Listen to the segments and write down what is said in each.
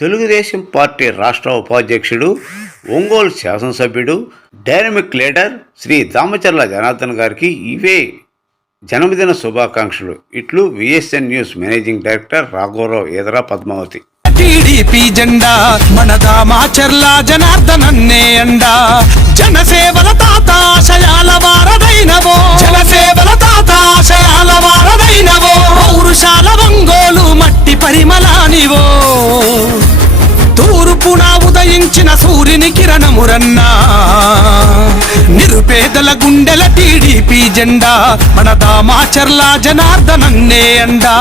Telugu Desam party రాష్ట్ర ఉపాధ్యక్షుడు, ఒంగోలు శాసనసభ్యుడు, డైనమిక్ లీడర్ శ్రీ దామచర్ల జనార్దన్ గారికి ఇవే జన్మదిన శుభాకాంక్షలు. ఇట్లు విఎస్ఎన్ న్యూస్ మేనేజింగ్ డైరెక్టర్ రాఘవరావు ఎదరా పద్మావతి. టీడీపీ జెండా మన దామచర్ల జనార్దనన్నే అండా, జనసేవల తాత ఆశయాల వారదైనవో, జనసేవల తాత ఆశయాల వారదైనవో, పౌరుషాల ఒంగోలు మట్టి పరిమళానివో, తూర్పున ఉదయించిన సూర్యుని కిరణమురన్నా, నిరుపేదల గుండెల టీడీపీ జెండా మన దామచర్ల జనార్దనన్నే అండా.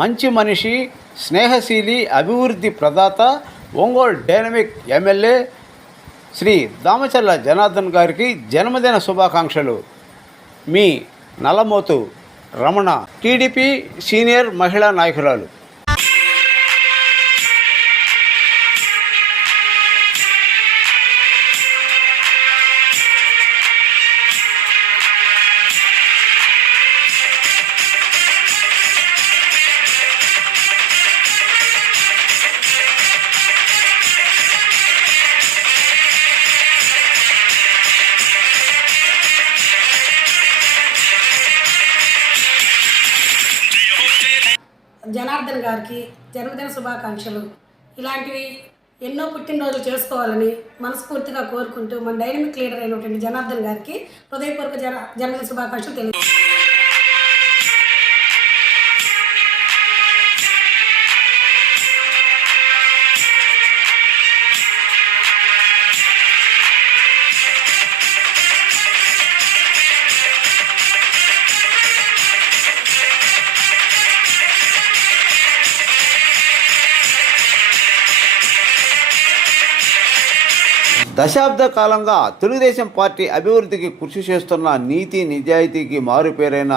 మంచి మనిషి, స్నేహశీలి, అభివృద్ధి ప్రదాత, ఒంగోలు డైనమిక్ ఎమ్మెల్యే శ్రీ దామచర్ల జనార్దన్ గారికి జన్మదిన శుభాకాంక్షలు. మీ నల్లమోతు రమణ, టీడీపీ సీనియర్ మహిళా నాయకురాలు. జనార్దన్ గారికి జన్మదిన శుభాకాంక్షలు. ఇలాంటివి ఎన్నో పుట్టినరోజులు చేసుకోవాలని మనస్ఫూర్తిగా కోరుకుంటూ మన డైనమిక్ లీడర్ అయినటువంటి జనార్దన్ గారికి హృదయపూర్వక జన్మదిన శుభాకాంక్షలు తెలియజేస్తాను. దశాబ్ద కాలంగా తెలుగుదేశం పార్టీ అభివృద్ధికి కృషి చేస్తున్న నీతి నిజాయితీకి మారుపేరైన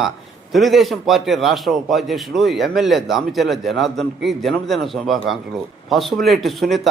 తెలుగుదేశం పార్టీ రాష్ట్ర ఉపాధ్యక్షుడు ఎమ్మెల్యే దామచర్ల జనార్దన్కి జన్మదిన శుభాకాంక్షలు. పసుపులేటి సునీత.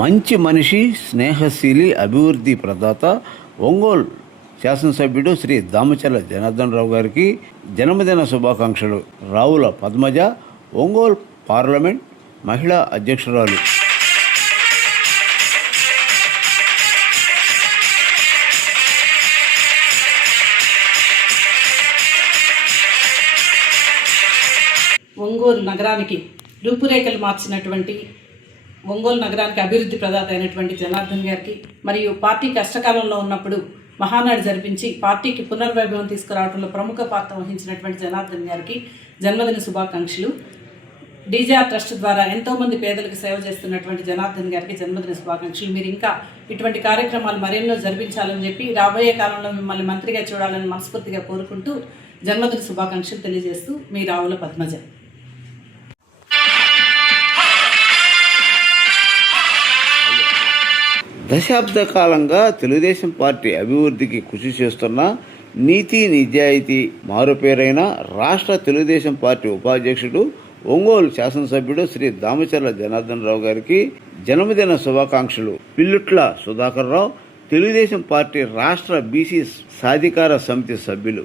మంచి మనిషి, స్నేహశీలి, అభివృద్ధి ప్రదాత, ఒంగోలు శాసనసభ్యుడు శ్రీ దామచర్ల జనార్దన్ రావు గారికి జన్మదిన శుభాకాంక్షలు. రావుల పద్మజ, ఒంగోలు పార్లమెంట్ మహిళా అధ్యక్షురాలు. ఒంగోలు నగరానికి రూపురేఖలు మార్చినటువంటి, ఒంగోలు నగరానికి అభివృద్ధి ప్రదాత అయినటువంటి జనార్దన్ గారికి, మరియు పార్టీ కష్టకాలంలో ఉన్నప్పుడు మహానాడు జరిపించి పార్టీకి పునర్వైభవం తీసుకురావడంలో ప్రముఖ పాత్ర వహించినటువంటి జనార్దన్ గారికి జన్మదిన శుభాకాంక్షలు. డీజేఆర్ ట్రస్ట్ ద్వారా ఎంతోమంది పేదలకు సేవ చేస్తున్నటువంటి జనార్దన్ గారికి జన్మదిన శుభాకాంక్షలు. మీరు ఇంకా ఇటువంటి కార్యక్రమాలు మరెన్నో జరిపించాలని చెప్పి రాబోయే కాలంలో మిమ్మల్ని మంత్రిగా చూడాలని మనస్ఫూర్తిగా కోరుకుంటూ జన్మదిన శుభాకాంక్షలు తెలియజేస్తూ మీ రావుల పద్మజ. దశాబ్ద కాలంగా తెలుగుదేశం పార్టీ అభివృద్ధికి కృషి చేస్తున్న నీతి నిజాయితీ మారుపేరైన రాష్ట్ర తెలుగుదేశం పార్టీ ఉపాధ్యక్షుడు, ఒంగోలు శాసనసభ్యుడు శ్రీ దామచర్ల జనార్దన్ రావు గారికి జన్మదిన శుభాకాంక్షలు. పిల్లుట్ల సుధాకర్ రావు, తెలుగుదేశం పార్టీ రాష్ట్ర బీసీ సాధికార సమితి సభ్యులు.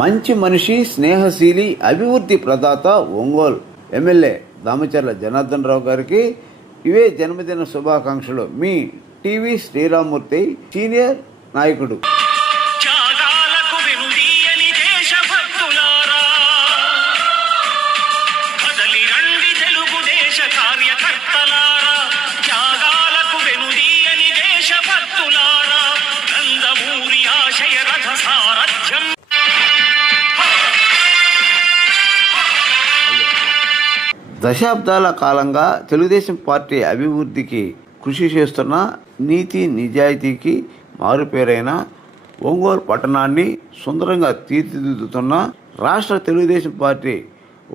మంచి మనిషి, స్నేహశీలి, అభివృద్ధి ప్రదాత, ఒంగోలు ఎమ్మెల్యే దామచర్ల జనార్దన్ రావు గారికి ఇవే జన్మదిన శుభాకాంక్షలు. మీ టీవీ శ్రీరామూర్తి, సీనియర్ నాయకుడు. దశాబ్దాల కాలంగా తెలుగుదేశం పార్టీ అభివృద్ధికి కృషి చేస్తున్న నీతి నిజాయితీకి మారుపేరైన ఒంగోలు పట్టణాన్ని సుందరంగా తీర్చిదిద్దుతున్న రాష్ట్ర తెలుగుదేశం పార్టీ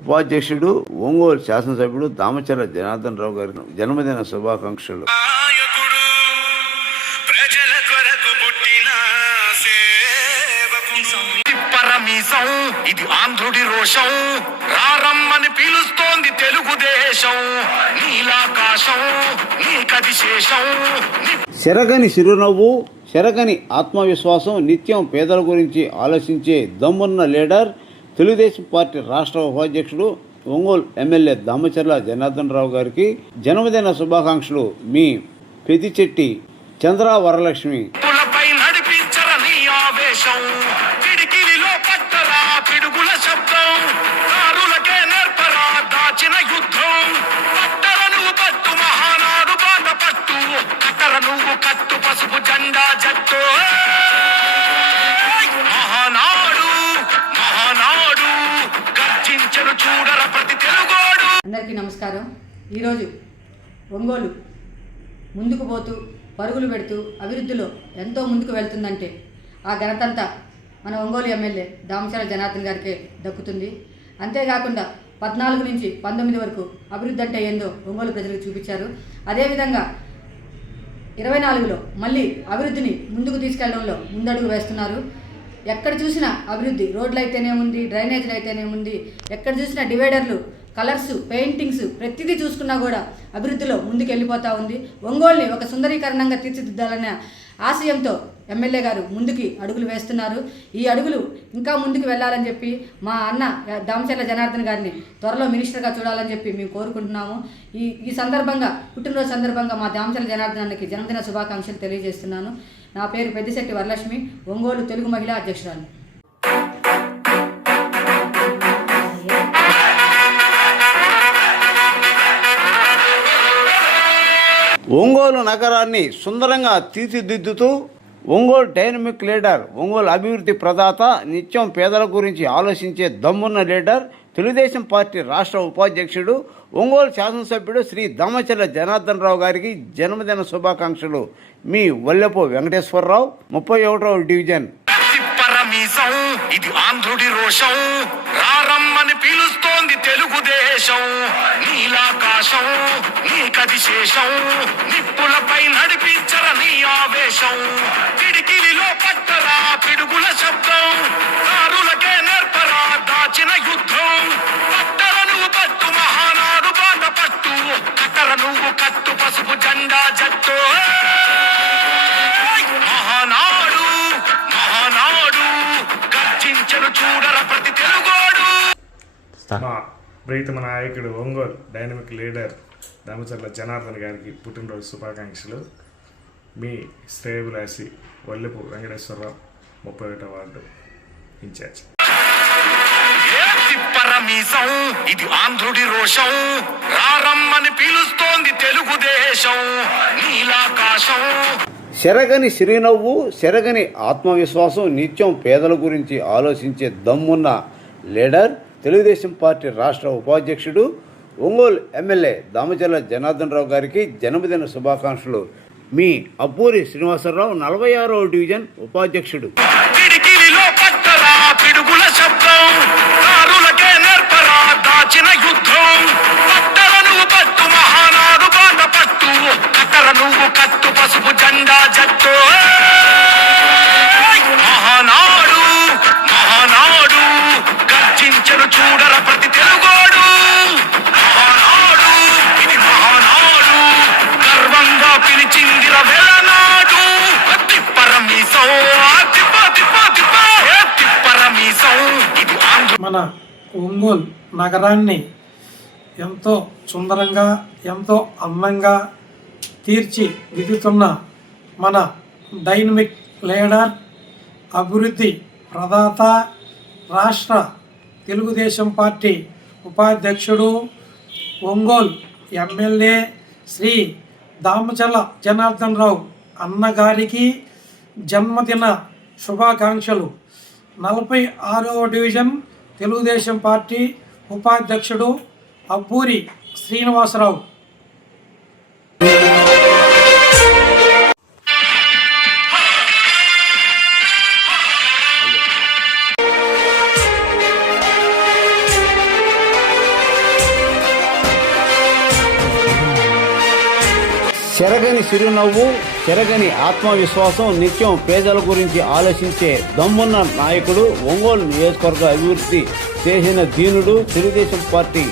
ఉపాధ్యక్షుడు ఒంగోలు శాసనసభ్యుడు దామచర్ల జనార్దన్ రావు గారి జన్మదిన శుభాకాంక్షలు. ఇది ఆంధ్రుడి రోషం, రారమ్మని పిలుస్తోంది తెలుగుదేశం, నీలాకాశం నీకది శేషం. చెరగని చిరునవ్వు, చెరగని ఆత్మవిశ్వాసం, నిత్యం పేదల గురించి ఆలోచించే దమ్మున్న లీడర్, తెలుగుదేశం పార్టీ రాష్ట్ర ఉపాధ్యక్షుడు ఒంగోలు ఎమ్మెల్యే దామచర్ల జనార్దన్ రావు గారికి జన్మదిన శుభాకాంక్షలు. మీ పెద్దిచెట్టి చంద్ర వరలక్ష్మి. పిడికిలిలో పట్టరా పిడుగుల శబ్దం, కారులకే నేర్పరా దాచిన యుద్ధం, పట్టర నువ్వు పట్టు మహానాడు బాట పట్టు, కట్టర నువ్వు కట్టు పసుపు జెండా జట్టు, మహానాడు మహానాడు గర్జించను చూడర ప్రతి తెలుగోడు. అందరికీ నమస్కారం. ఈరోజు ఒంగోలు ముందుకు పోతూ పరుగులు పెడుతూ అభివృద్ధిలో ఎంతో ముందుకు వెళ్తుందంటే ఆ ఘనతంతా మన ఒంగోలు ఎమ్మెల్యే దామచర్ల జనార్దన్ గారికే దక్కుతుంది. అంతేకాకుండా 14 నుంచి 19 వరకు అభివృద్ధి అంటే ఏందో ఒంగోలు ప్రజలకు చూపించారు. అదేవిధంగా 24లో మళ్ళీ అభివృద్ధిని ముందుకు తీసుకెళ్లడంలో ముందడుగు వేస్తున్నారు. ఎక్కడ చూసినా అభివృద్ధి, రోడ్లు అయితేనేముంది, డ్రైనేజీలు అయితేనేముంది, ఎక్కడ చూసినా డివైడర్లు, కలర్స్, పెయింటింగ్స్, ప్రతిదీ చూసుకున్నా కూడా అభివృద్ధిలో ముందుకు వెళ్ళిపోతూ ఉంది. ఒంగోలుని ఒక సుందరీకరణంగా తీర్చిదిద్దాలనే ఆశయంతో ఎమ్మెల్యే గారు ముందుకి అడుగులు వేస్తున్నారు. ఈ అడుగులు ఇంకా ముందుకు వెళ్ళాలని చెప్పి మా అన్న దామచర్ల జనార్దన్ గారిని త్వరలో మినిస్టర్గా చూడాలని చెప్పి మేము కోరుకుంటున్నాము. ఈ సందర్భంగా, పుట్టినరోజు సందర్భంగా మా దామచర్ల జనార్దన్ అన్నకి జన్మదిన శుభాకాంక్షలు తెలియజేస్తున్నాను. నా పేరు పెద్దిశెట్టి వరలక్ష్మి, ఒంగోలు తెలుగు మహిళా అధ్యక్షురాలు. ఒంగోలు నగరాన్ని సుందరంగా తీర్చిదిద్దుతూ ఒంగోలు డైనమిక్ లీడర్, ఒంగోలు అభివృద్ధి ప్రదాత, నిత్యం పేదల గురించి ఆలోచించే దమ్మున్న లీడర్, తెలుగుదేశం పార్టీ రాష్ట్ర ఉపాధ్యక్షుడు ఒంగోలు శాసనసభ్యుడు శ్రీ దామచర్ల జనార్దన్ రావు గారికి జన్మదిన శుభాకాంక్షలు. మీ వల్లెపు వెంకటేశ్వరరావు, 31వ డివిజన్. ఇది ఆంధ్రుడి రోషం, రారమ్మని పిలుస్తోంది తెలుగుదేశం, నీలాకాశం నీకది శేషం, నిప్పులపై నడిపించర నీ ఆవేశం, పిడికిలిలో పట్టరా పిడుగుల శబ్దం, కారులకే నేర్పరా దాచిన యుద్ధం, పట్టర నువ్వు పట్టు మహానాడు బాట పట్టు, కట్టర నువ్వు కట్టు పసుపు జెండా జట్టు, మహానాడు మహానాడు గర్జించను చూడర ప్రతి తెలుగోడు. మా ప్రీతమ నాయకుడు ఒంగోలు డైనమిక్ లీడర్ దామచర్ల జనార్దన్ గారికి పుట్టినరోజు శుభాకాంక్షలు. మీ శ్రేయభిలాషి వల్లెపు వెంకటేశ్వరరావు, 31వ వార్డు ఇన్ఛార్జ్. ఇది ఆంధ్రుడి రోషం, రారమ్మని పిలుస్తోంది తెలుగుదేశం, నీలాకాశం. చెరగని చిరునవ్వు, చెరగని ఆత్మవిశ్వాసం, నిత్యం పేదల గురించి ఆలోచించే దమ్మున్న లీడర్, తెలుగుదేశం పార్టీ రాష్ట్ర ఉపాధ్యక్షుడు ఒంగోలు ఎమ్మెల్యే దామచర్ల జనార్దన్ రావు గారికి జన్మదిన శుభాకాంక్షలు. మీ అబ్బూరి శ్రీనివాసరావు, 46వ డివిజన్ ఉపాధ్యక్షుడు. పిడికిలిలో పట్టరా పిడుగుల శబ్దం, కారులకే నేర్పరా దాచిన యుద్ధం, పట్టర నువ్వు పట్టు మహానాడు బాట పట్టు, కట్టర నువ్వు కట్టు పసుపు జెండా జట్టు, మహానాడు మహానాడు గర్జించను చూడర ప్రతి తెలుగోడు, మహానాడు ఇది మహానాడు గర్వంగా పిలిచిందిర వెలనాడు, తిప్పరమీసం తిప్ప తిప్ప తిప్ప తిప్పరమీసం. ఇది మన ఒంగోలు నగరాన్ని ఎంతో సుందరంగా, ఎంతో అందంగా తీర్చిదిద్దుతున్న మన డైనమిక్ లీడర్, అభివృద్ధి ప్రదాత, రాష్ట్ర తెలుగుదేశం పార్టీ ఉపాధ్యక్షుడు, ఒంగోలు ఎమ్మెల్యే శ్రీ దామచర్ల జనార్దన్ రావు అన్నగారికి జన్మదిన శుభాకాంక్షలు. 46వ డివిజన్ తెలుగుదేశం పార్టీ ఉపాధ్యక్షుడు అబ్బూరి శ్రీనివాసరావు. చెరగని చిరునవ్వు, చెరగని ఆత్మవిశ్వాసం, నిత్యం పేదల గురించి ఆలోచించే దమ్మున్న నాయకుడు, ఒంగోలు నియోజకవర్గ అభివృద్ధి చేసిన దీనుడు, తెలుగుదేశం పార్టీ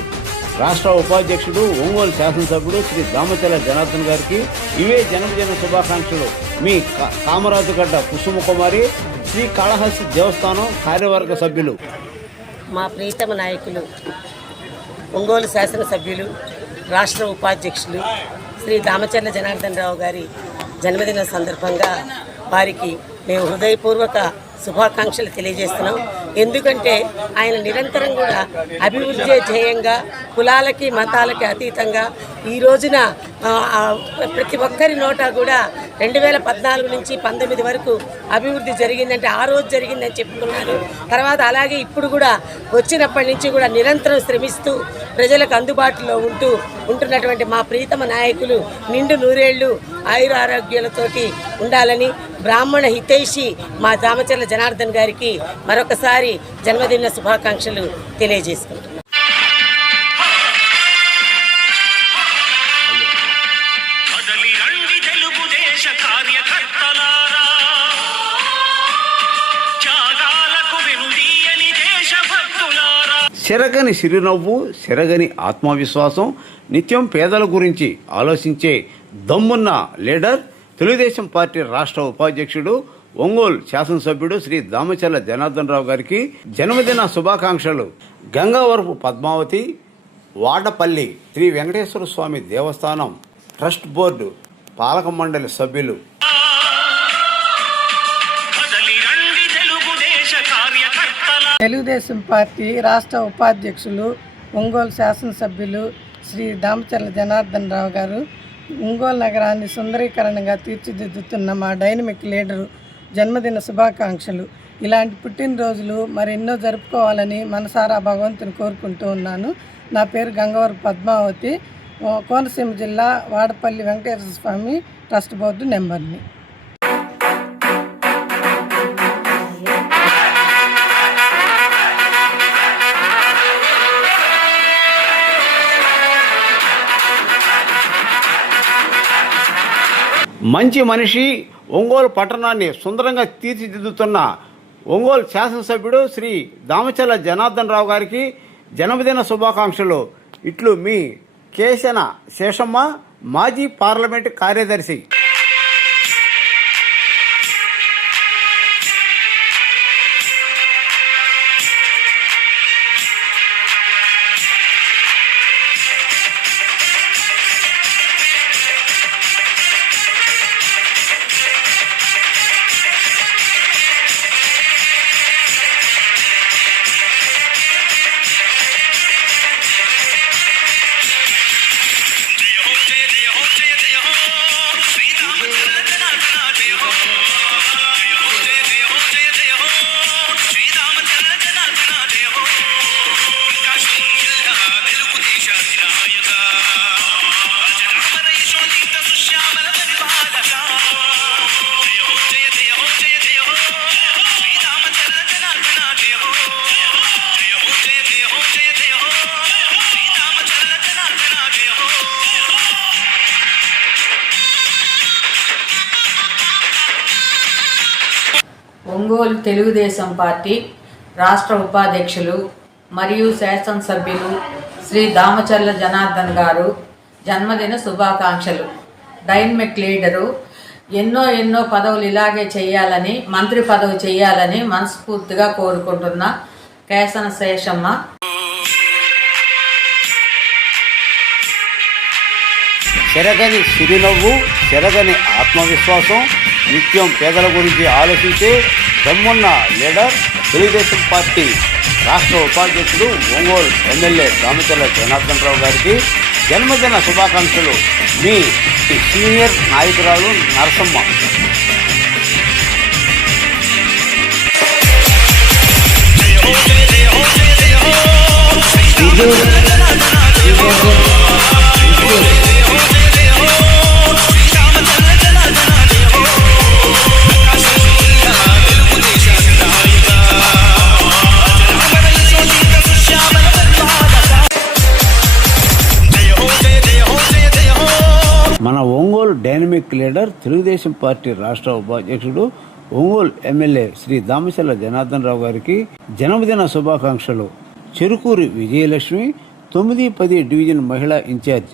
రాష్ట్ర ఉపాధ్యక్షుడు, ఒంగోలు శాసనసభ్యుడు శ్రీ దామచర్ల జనార్దన్ గారికి ఇవే జన్మదిన శుభాకాంక్షలు. మీ కామరాజుగడ్డ కుసుమకుమారి, శ్రీ కాళహస్తి దేవస్థానం కార్యవర్గ సభ్యులు. మా ప్రీతమ నాయకులు, ఒంగోలు శాసనసభ్యులు, రాష్ట్ర ఉపాధ్యక్షులు శ్రీ దామచర్ల జనార్దన్ రావు గారి జన్మదిన సందర్భంగా వారికి మేము హృదయపూర్వక శుభాకాంక్షలు తెలియజేస్తున్నాం. ఎందుకంటే ఆయన నిరంతరం కూడా అభివృద్ధి ధ్యేయంగా, కులాలకి మతాలకి అతీతంగా ఈ రోజున ప్రతి ఒక్కరి నోట కూడా 2014 నుంచి 19 వరకు అభివృద్ధి జరిగిందంటే ఆ రోజు జరిగిందని చెప్పుకున్నారు. తర్వాత అలాగే ఇప్పుడు కూడా వచ్చినప్పటి నుంచి కూడా నిరంతరం శ్రమిస్తూ ప్రజలకు అందుబాటులో ఉంటున్నటువంటి మా ప్రీతమ నాయకులు నిండు నూరేళ్లు ఆయురారోగ్యాలతోటి ఉండాలని బ్రాహ్మణ హితైషి మా దామచర్ల జనార్దన్ గారికి మరొకసారి జన్మదిన శుభాకాంక్షలు తెలియజేసుకుంటున్నాం. చెరగని చిరునవ్వు, చెరగని ఆత్మవిశ్వాసం, నిత్యం పేదల గురించి ఆలోచించే దమ్మున్న లీడర్, తెలుగుదేశం పార్టీ రాష్ట్ర ఉపాధ్యక్షుడు, ఒంగోలు శాసనసభ్యుడు శ్రీ దామచర్ల జనార్దన్ రావు గారికి జన్మదిన శుభాకాంక్షలు. గంగావరపు పద్మావతి, వాడపల్లి శ్రీ వెంకటేశ్వర స్వామి దేవస్థానం ట్రస్ట్ బోర్డు పాలక మండలి సభ్యులు. తెలుగుదేశం పార్టీ రాష్ట్ర ఉపాధ్యక్షులు, ఒంగోలు శాసనసభ్యులు శ్రీ దామచర్ల జనార్దన్ రావు గారు ఒంగోలు నగరాన్ని సుందరీకరణగా తీర్చిదిద్దుతున్న మా డైనమిక్ లీడరు జన్మదిన శుభాకాంక్షలు. ఇలాంటి పుట్టినరోజులు మరెన్నో జరుపుకోవాలని మనసారా భగవంతుని కోరుకుంటూ ఉన్నాను. నా పేరు గంగవరపు పద్మావతి, కోనసీమ జిల్లా వాడపల్లి వెంకటేశ్వర స్వామి ట్రస్ట్ బోర్డు మెంబర్ని. మంచి మనిషి, ఒంగోలు పట్టణాన్ని సుందరంగా తీర్చిదిద్దుతున్న ఒంగోలు శాసనసభ్యుడు శ్రీ దామచర్ల జనార్దన్ రావు గారికి జన్మదిన శుభాకాంక్షలు. ఇట్లు మీ కేశన శేషమ్మ, మాజీ పార్లమెంటు కార్యదర్శి. ఒంగోలు తెలుగుదేశం పార్టీ రాష్ట్ర ఉపాధ్యక్షులు మరియు శాసనసభ్యులు శ్రీ దామచర్ల జనార్దన్ గారు జన్మదిన శుభాకాంక్షలు. డైనమిక్ లీడరు, ఎన్నో పదవులు ఇలాగే చేయాలని, మంత్రి పదవి చేయాలని మనస్ఫూర్తిగా కోరుకుంటున్న కేశన శేషమ్మ. చెరగని చిరునవ్వు, చెరగని ఆత్మవిశ్వాసం, నిత్యం పేదల గురించి ఆలోచించే దమ్మున్న లీడర్, తెలుగుదేశం పార్టీ రాష్ట్ర ఉపాధ్యక్షుడు, ఒంగోలు ఎమ్మెల్యే దామచర్ల జనార్దన్ రావు గారికి జన్మదిన శుభాకాంక్షలు. మీ సీనియర్ నాయకురాలు Narasamma. Dynamic leader Telugu Desam party రాష్ట్ర ఉపాధ్యక్షుడు ఒంగోలు ఎమ్మెల్యే శ్రీ దామచర్ల జనార్దన్ రావు గారికి జన్మదిన శుభాకాంక్షలు. చెరుకూరి విజయలక్ష్మి 9-10 డివిజన్ మహిళా ఇన్ఛార్జ్.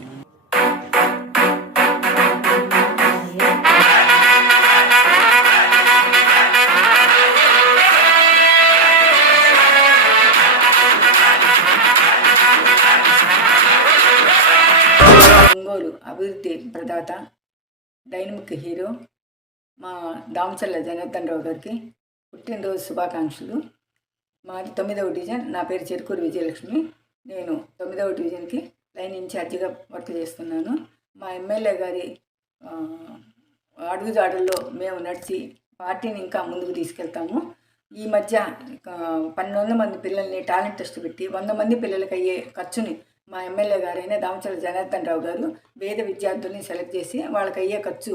ఒంగోలు అభివృద్ధి ప్రదాత డైనమిక్ హీరో మా దామచర్ల జనార్దన్ రావు గారికి పుట్టినరోజు శుభాకాంక్షలు. మాది 9వ డివిజన్. నా పేరు చెరుకూరి విజయలక్ష్మి. నేను 9వ డివిజన్కి లైన్ ఇన్ఛార్జిగా వర్క్ చేస్తున్నాను. మా ఎమ్మెల్యే గారి అడుగుజాడల్లో మేము నడిచి పార్టీని ఇంకా ముందుకు తీసుకెళ్తాము. ఈ మధ్య 1200 మంది పిల్లల్ని టాలెంట్ టెస్ట్ పెట్టి 100 మంది పిల్లలకి అయ్యే ఖర్చుని మా ఎమ్మెల్యే గారైన దామచర్ల జనార్దన్ రావు గారు పేద విద్యార్థుల్ని సెలెక్ట్ చేసి వాళ్ళకి అయ్యే ఖర్చు,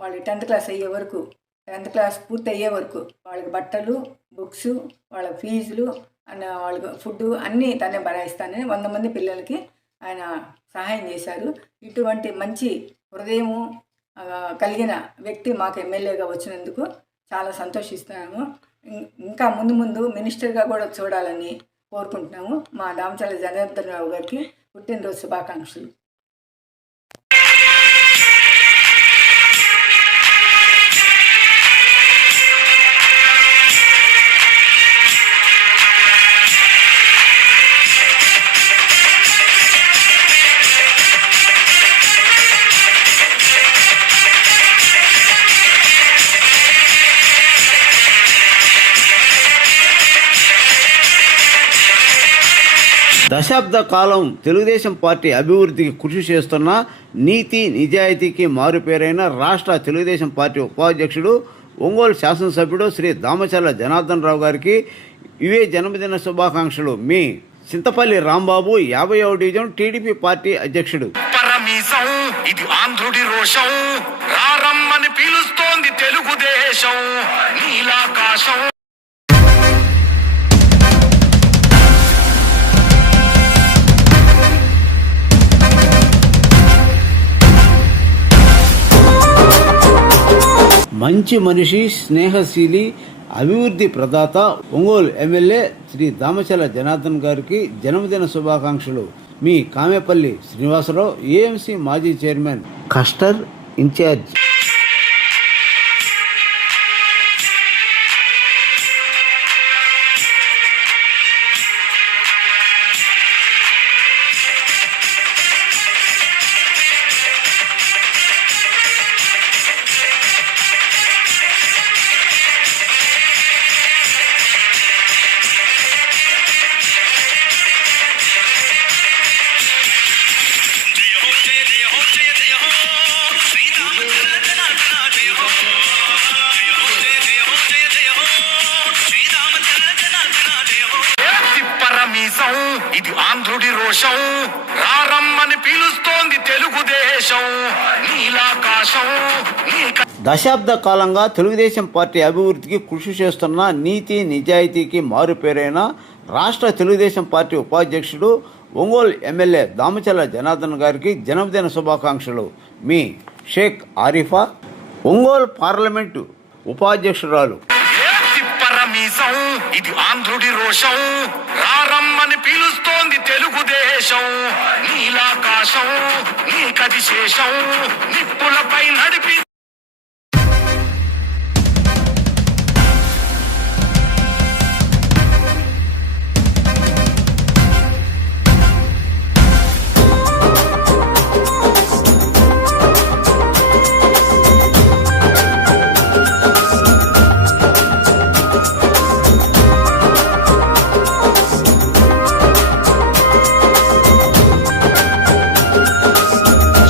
వాళ్ళు 10th క్లాస్ అయ్యే వరకు, 10th క్లాస్ పూర్తి అయ్యే వరకు వాళ్ళకి బట్టలు, బుక్స్, వాళ్ళ ఫీజులు వాళ్ళకి ఫుడ్ అన్నీ తనే భరాయిస్తానని 100 మంది పిల్లలకి ఆయన సహాయం చేశారు. ఇటువంటి మంచి హృదయము కలిగిన వ్యక్తి మాకు ఎమ్మెల్యేగా వచ్చినందుకు చాలా సంతోషిస్తున్నాము. ఇంకా ముందు మినిస్టర్గా కూడా చూడాలని కోరుకుంటున్నాము. మా దామచర్ల జనార్దన్ రావు గారికి పుట్టినరోజు శుభాకాంక్షలు. దశాబ్ద కాలం తెలుగుదేశం పార్టీ అభివృద్ధికి కృషి చేస్తున్న నీతి నిజాయితీకి మారుపేరైన రాష్ట్ర తెలుగుదేశం పార్టీ ఉపాధ్యక్షుడు ఒంగోలు శాసనసభ్యుడు శ్రీ దామచర్ల జనార్దన్ రావు గారికి ఇవే జన్మదిన శుభాకాంక్షలు. మీ చింతపల్లి రాంబాబు 50వ డివిజన్ టీడీపీ పార్టీ అధ్యక్షుడు. పరమీసం ఇది ఆంధ్రుడి రోషం, రారమ్మని పిలుస్తోంది తెలుగుదేశం, నీలాకాశం. మంచి మనిషి, స్నేహశీలి, అభివృద్ధి ప్రదాత ఒంగోలు ఎమ్మెల్యే శ్రీ దామచర్ల జనార్దన్ గారికి జన్మదిన శుభాకాంక్షలు. మీ కామేపల్లి శ్రీనివాసరావు, ఏఎంసీ మాజీ చైర్మన్, కస్టర్ ఇన్ఛార్జ్. ఇది ఆంధ్రుడి రోషం, రారమ్మని పిలుస్తోంది తెలుగుదేశం, నీలాకాశం. దశాబ్ద కాలంగా తెలుగుదేశం పార్టీ అభివృద్ధికి కృషి చేస్తున్న నీతి నిజాయితీకి మారుపేరైన రాష్ట్ర తెలుగుదేశం పార్టీ ఉపాధ్యక్షుడు ఒంగోలు ఎమ్మెల్యే దామచర్ల జనార్దన్ గారికి జన్మదిన శుభాకాంక్షలు. మీ షేక్ ఆరిఫా, ఒంగోలు పార్లమెంటు ఉపాధ్యక్షురాలు. పరమీసం ఇది ఆంధ్రుడి రోషం, రారమ్మని పిలుస్తోంది తెలుగుదేశం, నీలాకాశం, నీకది శేషం, నిప్పులపై నడిపి.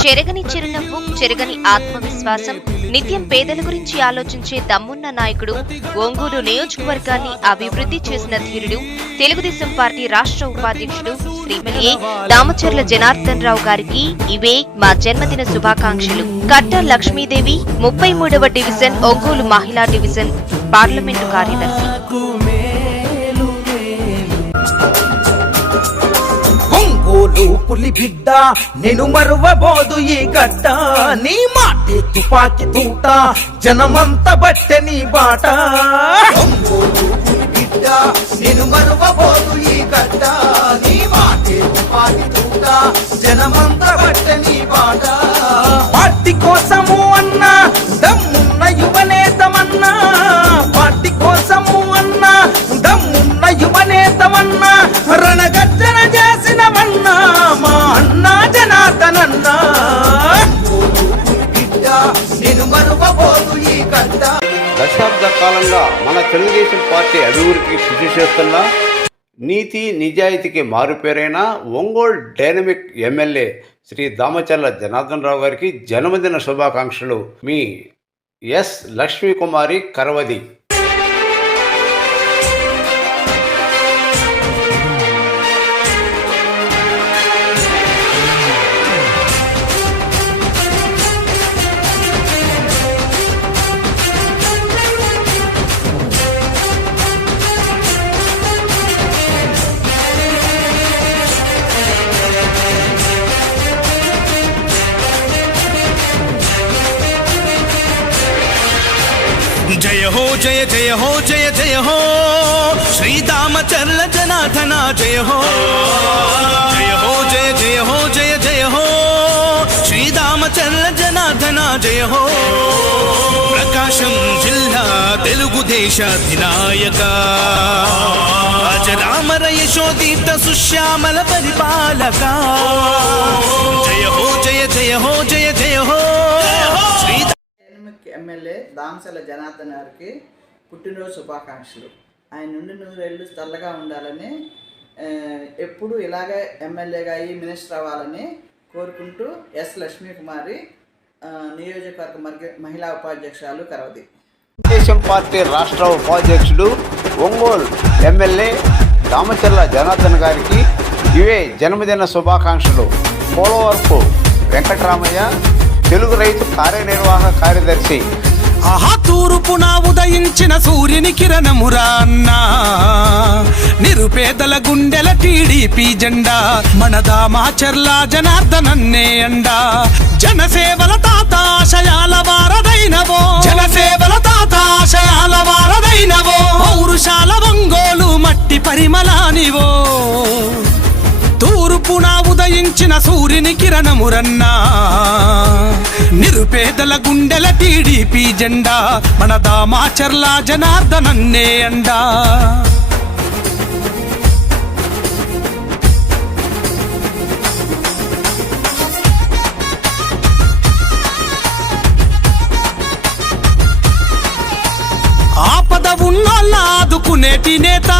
చెరగని చిరునవ్వు, చెరగని ఆత్మవిశ్వాసం, నిత్యం పేదల గురించి ఆలోచించే దమ్మున్న నాయకుడు, ఒంగోలు నియోజకవర్గాన్ని అభివృద్ధి చేసిన ధీరుడు, తెలుగుదేశం పార్టీ రాష్ట్ర ఉపాధ్యక్షుడు శ్రీ ఎమ్మెల్యే దామచర్ల జనార్దన్ రావు గారికి ఇవే మా జన్మదిన శుభాకాంక్షలు. కట్ట లక్ష్మీదేవి, 33వ డివిజన్ ఒంగోలు మహిళా డివిజన్ పార్లమెంటు కార్యదర్శి. ఒంగోలు పులి బిడ్డ నేను మరువబోదు ఈ గడ్డ నీ మాటే తుపాకి తూట జనమంతా బట్టె నీ బాట ఒంగోలు పులి బిడ్డ నేను మరువబోదు ఈ గడ్డ నీ మాటే తుపాకి తూట జనమంతా బట్టె నీ బాట పార్టీ కోసము అన్నా దమ్మున్న యువనేతమన్నా పార్టీ కోసము అన్నా దమ్మున్న యువనేతమన్నా రణగర్జన చేసినవన్నా మా అన్నా జనార్దనన్నా నేను మరువబోదు ఈ గడ్డ. దశాబ్ద కాలంగా మన తెలుగుదేశం పార్టీ అభివృద్ధికి కృషి చేస్తున్న నీతి నిజాయితీకి మారుపేరైన ఒంగోలు డైనమిక్ ఎమ్మెల్యే శ్రీ దామచర్ల జనార్దన్ రావు గారికి జన్మదిన శుభాకాంక్షలు. Me yes Lakshmi Kumari కరవది. జయ హో జయ జయ హో జయ జయ హో శ్రీరామచర్ల జనార్దన జయ హో జయ హో జయ జయ హో జయ జయ హో శ్రీరామచర్ల జనార్దన జయ హో ప్రకాశం జిల్లా తెలుగుదేశ అధినాయక అజరామర యశోదీత సుశ్యామల పరిపాలక జయ హో జయ జయ హో జయ జయ హో శ్రీ ఎమ్మెల్యే దామచర్ల జనార్దన్ గారికి పుట్టినరోజు శుభాకాంక్షలు. ఆయన నుండి నూరేళ్ళు చల్లగా ఉండాలని, ఎప్పుడు ఇలాగే ఎమ్మెల్యేగా అయ్యి మినిస్టర్ అవ్వాలని కోరుకుంటూ ఎస్ లక్ష్మీకుమారి, నియోజకవర్గ మహిళా ఉపాధ్యక్షురాలు కరవది. తెలుగుదేశం పార్టీ రాష్ట్ర ఉపాధ్యక్షుడు ఒంగోలు ఎమ్మెల్యే దామచర్ల జనార్దన్ గారికి ఇవే జన్మదిన శుభాకాంక్షలు. పోలవరపు వెంకటరామయ్య, తెలుగు రైతు కార్యనిర్వాహక కార్యదర్శి. ఆహా తూర్పున ఉదయించిన సూర్యుని కిరణమురా అన్నా, నిరుపేదల గుండెల టీడీపీ జెండా, మన దామచర్ల జనార్దనన్నే అండా. జనసేవల తాత ఆశయాల వారదైనవో, జనసేవల తాత ఆశయాల వారదైనవో, పౌరుషాల ఒంగోలు మట్టి పరిమళానివో. తూర్పున ఉదయించిన సూర్యుని కిరణమురన్నా, నిరుపేదల గుండెల టీడీపీ జెండా, మన దామచర్ల జనార్దనన్నే అండా. ఆపద ఉన్నోళ్ళ ఆదుకునేటి నేత,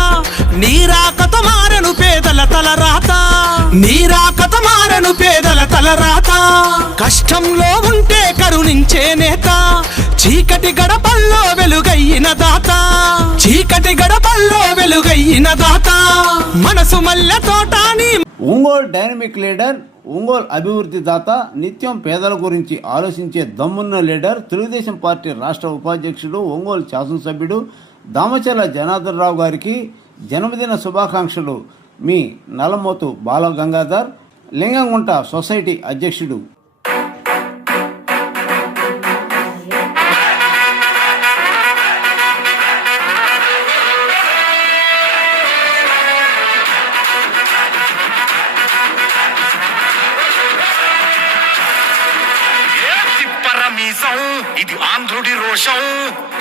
నీరాకత మారెను పేదల తలరాత, నీరాకత మారెను పేదల తలరాత. కష్టంలో ఉంటే కరుణించే నేత, చీకటి గడపల్లో వెలుగయ్యిన దాత, చీకటి గడపల్లో వెలుగయ్యిన దాత. మనసు మల్లె తోటాని ఒంగోలు డైనమిక్ లీడర్, ఒంగోలు అభివృద్ధి దాత, నిత్యం పేదల గురించి ఆలోచించే దమ్మున్న లీడర్, తెలుగుదేశం పార్టీ రాష్ట్ర ఉపాధ్యక్షుడు, ఒంగోలు శాసనసభ్యుడు దామచర్ల జనార్దన్ రావు గారికి జన్మదిన శుభాకాంక్షలు. మీ నలమోతు బాల గంగాధర్, లింగంగుంట సొసైటీ అధ్యక్షుడు. ఇది ఆంధ్రుడి రోషం,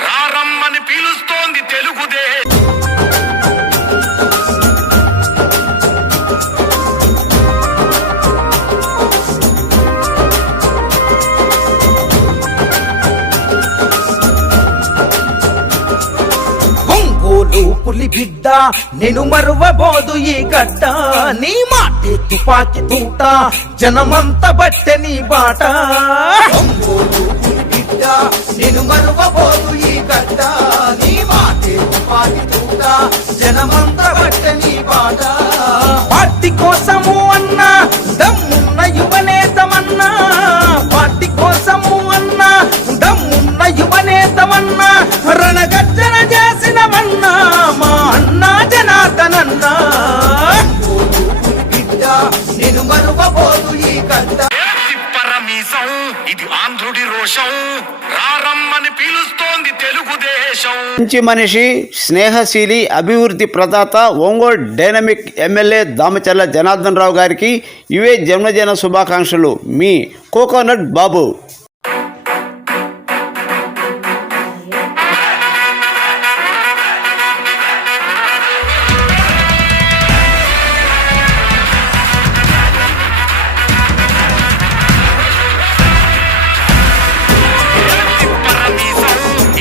రారమ్మని పిలుస్తోంది తెలుగుదే. ఒంగోలు పులి బిడ్డ నేను మరువబోదు ఈ గడ్డ నీ మాటే తుపాకి తూట జనమంతా బట్టె నీ బాట. ఒంగోలు పులి బిడ్డ నేను మరువబోదు ఈ గడ్డ నీ మాటే తుపాకి తూట జనమంతా బట్టె నీ బాట. పార్టీ కోసము అన్నా దమ్మున్న యువనేతమన్నా, పార్టీ కోసము అన్నా దమ్మున్న యువనేతమన్నా, రణగర్జన చేసినవన్నా మా అన్నా జనార్దనన్నా. బిడ్డ మీసం ఇది ఆంధ్రుడి రోషం రారమ్మని పిలుస్తోంది తెలుగుదేశం. మంచి మనిషి, స్నేహశీలి, అభివృద్ధి ప్రదాత ఒంగోలు డైనమిక్ ఎమ్మెల్యే దామచర్ల జనార్దన్ రావు గారికి ఇవే జన్మదిన శుభాకాంక్షలు. మీ కోకోనట్ బాబు.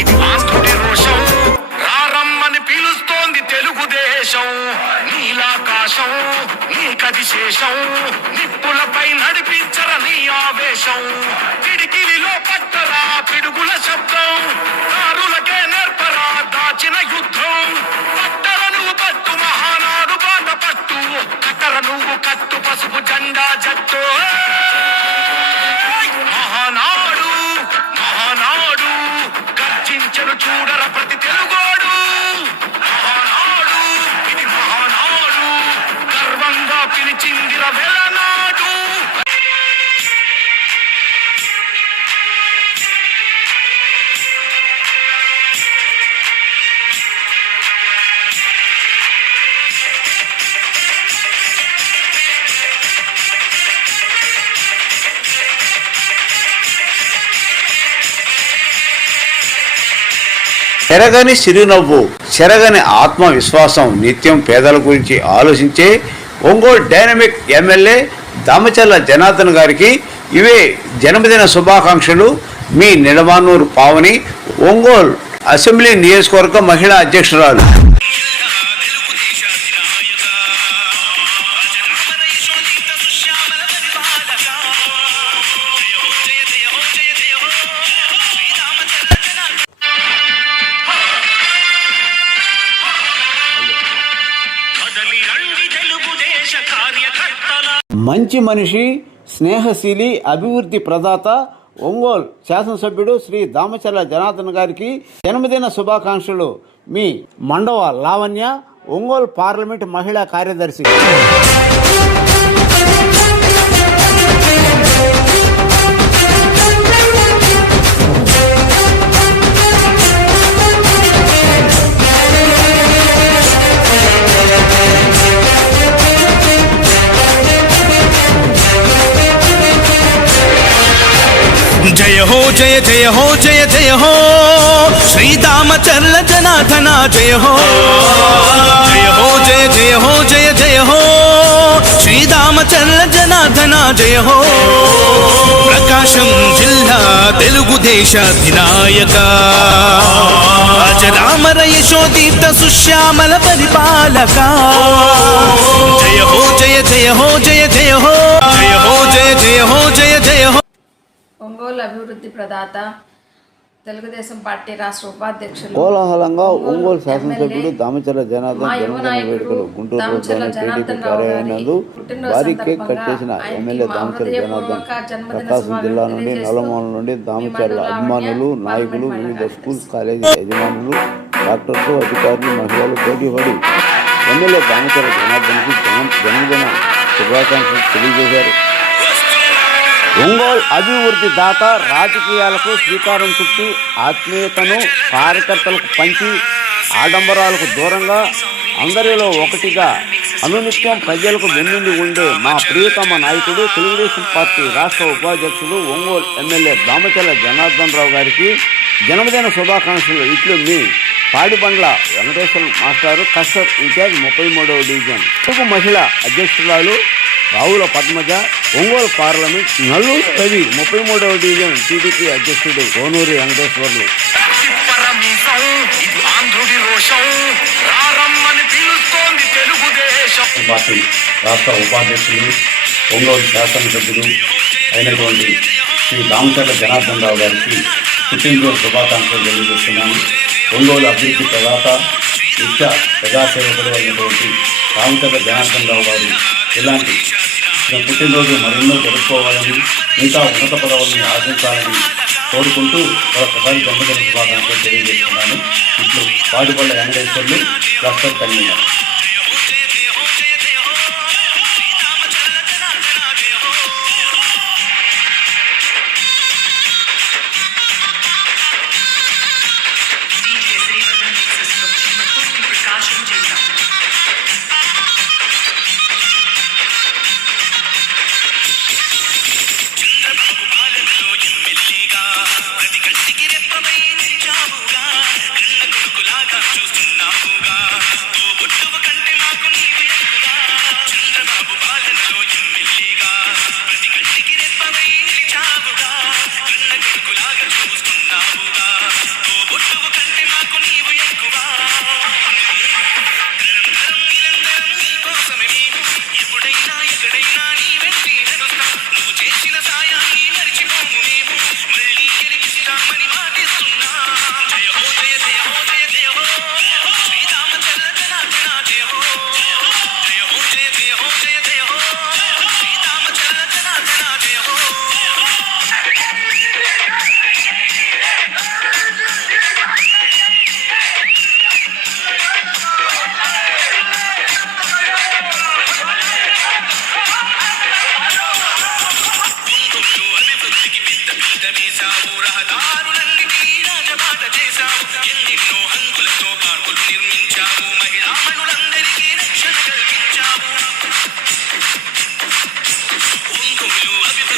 ఇది ఆంధ్రుడి రోషం రారమ్మని పిలుస్తోంది తెలుగుదేశం. నీలాకాశం నీకది శేషం నిప్పులపై నడిపించర నీ ఆవేశం. పిడికిలిలో పట్టరా పిడుగుల శబ్దం కారులకే నేర్పరా దాచిన యుద్ధం. పట్టర నువ్వు పట్టు మహానాడు బాట పట్టు కట్టర నువ్వు కట్టు పసుపు జెండా జట్టు. మహానాడు మహానాడు గర్జించను చూడర ప్రతి తెలుగోడు. మహానాడు ఇది మహానాడు గర్వంగా పిలిచిందిర వెలనాడు. చెరగని చిరునవ్వు, చెరగని ఆత్మవిశ్వాసం, నిత్యం పేదల గురించి ఆలోచించే ఒంగోలు డైనమిక్ ఎమ్మెల్యే దామచర్ల జనార్దన్ గారికి ఇవే జన్మదిన శుభాకాంక్షలు. మీ నిడమానూరు పావని, ఒంగోలు అసెంబ్లీ నియోజకవర్గ మహిళా అధ్యక్షురాలు. మంచి మనిషి, స్నేహశీలి, అభివృద్ధి ప్రదాత ఒంగోలు శాసనసభ్యుడు శ్రీ దామచర్ల జనార్దన్ గారికి జన్మదిన శుభాకాంక్షలు. మీ మండవ లావణ్య, ఒంగోలు పార్లమెంట్ మహిళా కార్యదర్శి. జయ హో జయ జయ హో జయ జయ హో శ్రీదామచర్ల జనార్దన జయ హో. జయ హో జయ జయ హో జయ జయ హో శ్రీదామచర్ల జనార్దన జయ హో. ప్రకాశం జిల్లా తెలుగుదేశాధినాయక అజరామర యశోదీప్త సుశ్యామల పరిపాలక. జయ హో జయ జయ హో జయ జయ హో జయ హో జయ జయ హో జయ జయ హో. ఒంగోలు అభివృద్ధి ప్రదాత తెలుగుదేశం పార్టీ రాష్ట్ర ఉపాధ్యక్షులు కోలాహలంగా ఒంగోలు శాసనసభ్యుడు దామచర్ల జనార్దన్ జన్మదిన వేడుకలు గుంటూరు రోడ్లోని టీడీపీ కార్యాలయం నందు భారీ కేక్ కట్ చేసిన ఎమ్మెల్యే దామచర్ల జనార్దన్ ప్రకాశం జిల్లా నుండి నలుమూల నుండి దామచర్ల అభిమానులు, నాయకులు, వివిధ స్కూల్స్, కాలేజీ యజమానులు, డాక్టర్స్, అధికారులు, మహిళలు పోటీపడి ఎమ్మెల్యే దామచర్ల జనార్దన్కి జన్మదిన శుభాకాంక్షలు తెలియజేశారు. ఒంగోలు అభివృద్ధి దాత రాజకీయాలకు శ్రీకారం చుట్టి ఆత్మీయతను కార్యకర్తలకు పంచి ఆడంబరాలకు దూరంగా అందరిలో ఒకటిగా అనునిత్యం ప్రజలకు వెన్నుండి ఉండే మా ప్రియతమ నాయకుడు తెలుగుదేశం పార్టీ రాష్ట్ర ఉపాధ్యక్షుడు ఒంగోలు ఎమ్మెల్యే దామచర్ల జనార్దన్ రావు గారికి జన్మదిన శుభాకాంక్షలు. ఇట్లు మీ పాడిబండ్ల వెంకటేశ్వర మాస్టారు, కస్టర్ ఇన్ఛార్జ్ 33వ డివిజన్, ఉప మహిళా అధ్యక్షురాలు రావుల పద్మజ, ఒంగోలు పార్లమెంట్ నల్లూరు రవి, 33వ డివిజన్ టీడీపీ అధ్యక్షుడు కోనూరి వెంకటేశ్వర్లు. పార్టీ రాష్ట్ర ఉపాధ్యక్షులు, ఒంగోలు శాసనసభ్యులు అయినటువంటి శ్రీ దామచర్ల జనార్దన్ రావు గారికి పుట్టినరోజు శుభాకాంక్షలు తెలియజేస్తున్నాను. ఒంగోలు అభివృద్ధి ప్రదాత, నిత్య ప్రజాసేవకుడు అయినటువంటి దామచర్ల జనార్దన్ రావు గారు ఇలాంటి పుట్టినరోజు మరెన్నో జరుపుకోవాలని, ఇంకా ఉన్నత పదవులను ఆశించాలని కోరుకుంటూ మరొకసారి జన్మదిన శుభాకాంక్షలు తెలియజేస్తున్నాను. ఇట్లు పాడిపల్ల వెంకటేశ్వర్లు, క్లస్టర్ కన్వీనర్.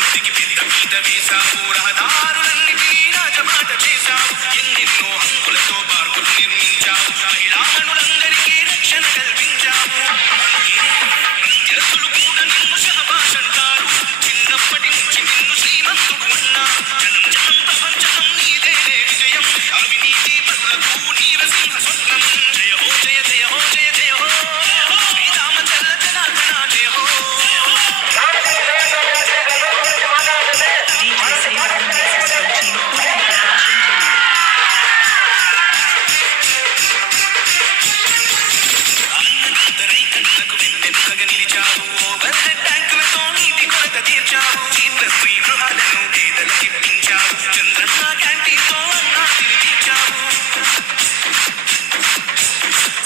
అభివృద్ధికి పెద్ద పీట వేశావు రహదారులన్నిటి రాజబాట చేశావు ఎన్నెన్నో హంగులతో పార్కులు నిర్మించావు మహిళామణులందరికీ రక్షణ కల్పించావు ప్రత్యర్థులు కూడా నిన్ను షహబాష్ అంటారు చిన్నప్పటి నుంచి నిన్ను శ్రీమంతుడు అన్నా జనం జనంత వంచనం నీదేలే విజయం అవినీతి పరులకు నీవే సింహ స్వప్నం జయ హో జయ జయ హో జయ జయ హో శ్రీరామచంద్ర జనార్దన జయ హో అన్నదాతరై కన్నకు వెన్నెముకగా నిలిచావు ఓవర్ హెడ్ ట్యాంకులతో నీటి కొరత తీర్చావు జీప్లస్ ఫ్రీ గృహాలను పేదలకి ఇప్పించావు చంద్రన్న క్యాంటీన్తో అన్నాటిని తీర్చావు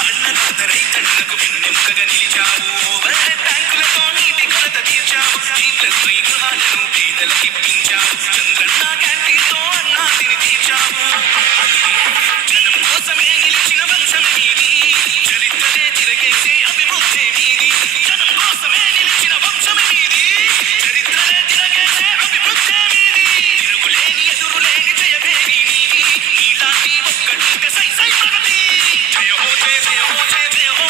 అన్నదాతరై కన్నకు వెన్నెముకగా నిలిచావు ఓవర్ హెడ్ ట్యాంకులతో నీటి కొరత తీర్చావు జీప్లస్ ఫ్రీ గృహాలను పేదలకి ఇప్పించావు చంద్రన్న క్యాంటీన్తో అన్నాటిని తీర్చావు అందుకే జనం కోసమే నిలిచిన వంశం నీది చరిత్రనే తిరగేసే అభివృద్ధి నీది జనం కోసమే నిలిచిన వంశం నీది చరిత్రనే తిరగేసే అభివృద్ధి నీది తిరుగులేని ఎదురులేని జయమేని నీది నీలాంటి ఒక్కడుంటే సై సై ప్రగతి జయ హో జయ జయ హో జయ జయ హో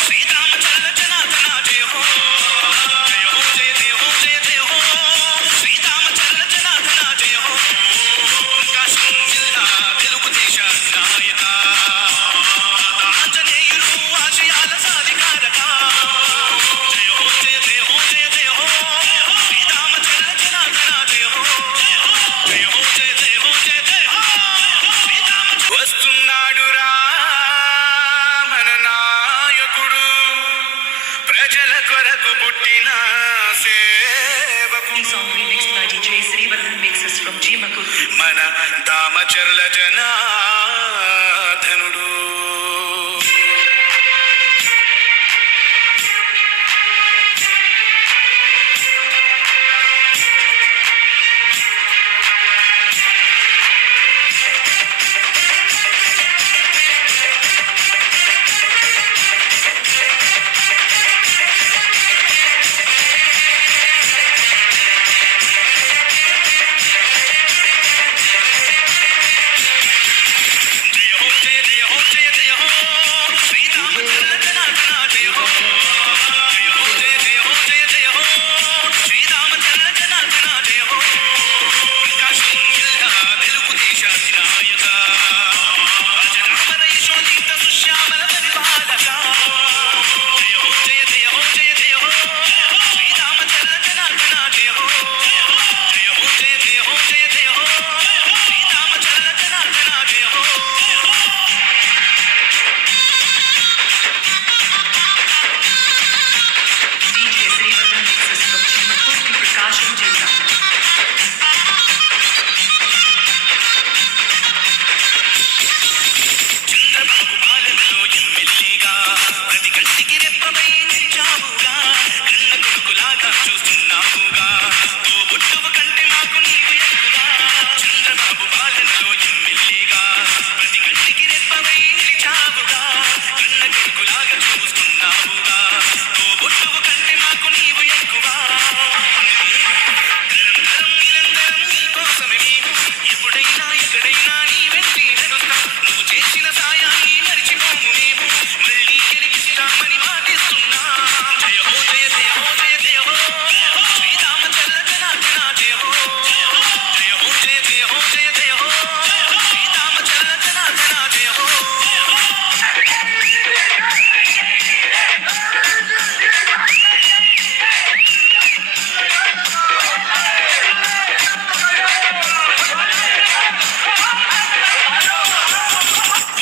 శ్రీరామచంద్ర జనార్దన జయ హో జయ హో జయ జయ హో జయ జయ హో శ్రీరామచంద్ర జనార్దన జయ హో ప్రకాశం జిల్లా తెలుగుదేశ నాయక ఆంజనేయులు ఆశయాల సాధికారక జయ హో జయ జయ హో జయ జయ హో శ్రీరామచంద్ర జనార్దన జయ హో జయ హో జయ జయ హో జయ జయ హో వస్తున్నాడు రా మన నాయకుడు ప్రజల కొరకు పుట్టిన సేవకుడు మన దామచర్ల జనార్దనుడు జయ హో జయ జయ హో జయ జయ హో శ్రీరామచంద్ర జనార్దన జయ హో జయ హో జయ జయ హో జయ జయ హో శ్రీరామచంద్ర జనార్దన జయ హో ప్రకాశం జిల్లా తెలుగుదేశ నాయక అజరామర యశోదీత సుశ్యామల పరిపాలక జయ హో జయ జయ హో జయ జయ హో శ్రీరామచంద్ర జనార్దన జయ హో జయ హో జయ జయ హో జయ జయ హో శ్రీరామచంద్ర జనార్దన జయ హో చంద్రబాబు పాలనలో ఎమ్మెల్యేగా ప్రతి కంటికి రెప్పపై నిలిచావుగా కన్న కొడుకులాగా చూస్తున్నావుగా తోబుట్టువు కంటే మాకు నీవు ఎక్కువగా చంద్రబాబు పాలనలో ఎమ్మెల్యేగా ప్రతి కంటికి రెప్పపై నిలిచావుగా కన్న కొడుకులాగా చూస్తున్నావుగా తోబుట్టువు కంటే మాకు నీవు ఎక్కువగా తరం తరం నిరంతరం నీ కోసమే మేము ఎప్పుడైనా ఎక్కడైనా నీ వెంటి నడుస్తాం నువ్వు చేసిన సాయాన్ని మరిచిపోము మేము మళ్ళీ గెలిపిస్తామని మాటిస్తున్నా జయ హో జయ జయ హో జయ జయ హో శ్రీరామచంద్ర జనార్దన జయ హో జయ హో జయ జయ హో జయ జయ హో శ్రీరామచంద్ర జనార్దన జయ హో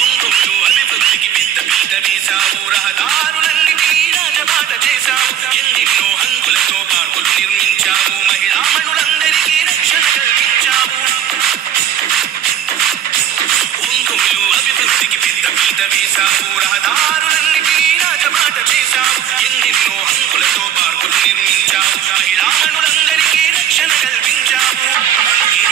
ఒంగోలు అభివృద్ధికి పెద్ద పీట వేశావు రహదారులన్నిటి రాజబాట చేశావు ఎన్నెన్నో హంగులతో పార్కులు నిర్మించావు మహిళామణులందరికీ రక్షణ కల్పించావు ఒంగోలు అభివృద్ధికి పెద్ద పీట వేశావు రహదారులన్నిటి రాజబాట చేశావు ఎన్నెన్నో హంగులతో పార్కులు నిర్మించావు మహిళామణులందరికీ రక్షణ కల్పించావు అందుకే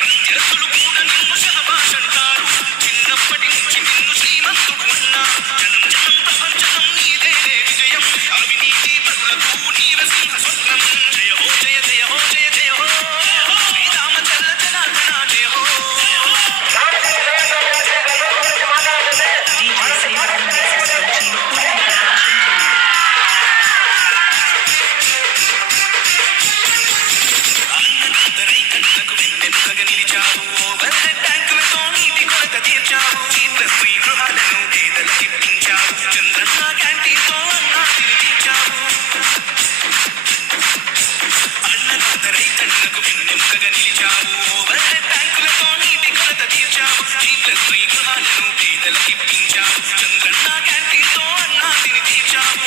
ప్రత్యర్థులు కూడా నిన్ను షహబాష్ అంటారు చిన్నప్పటి నుంచి నిన్ను శ్రీమంతుడు అన్నా జనం జనంత వంచనం నీదేలే విజయం అవినీతి పరులకు నీవే సింహ స్వప్నం జయ హో జయ జయ హో జయ జయ తీర్చావు ఓవర్ హెడ్ ట్యాంకులతో నీటి కొరత తీర్చావు G+3 గృహాలను పేదలకు ఇప్పించావు చంద్రన్న క్యాంటీన్తో అన్నా తిని తీర్చావు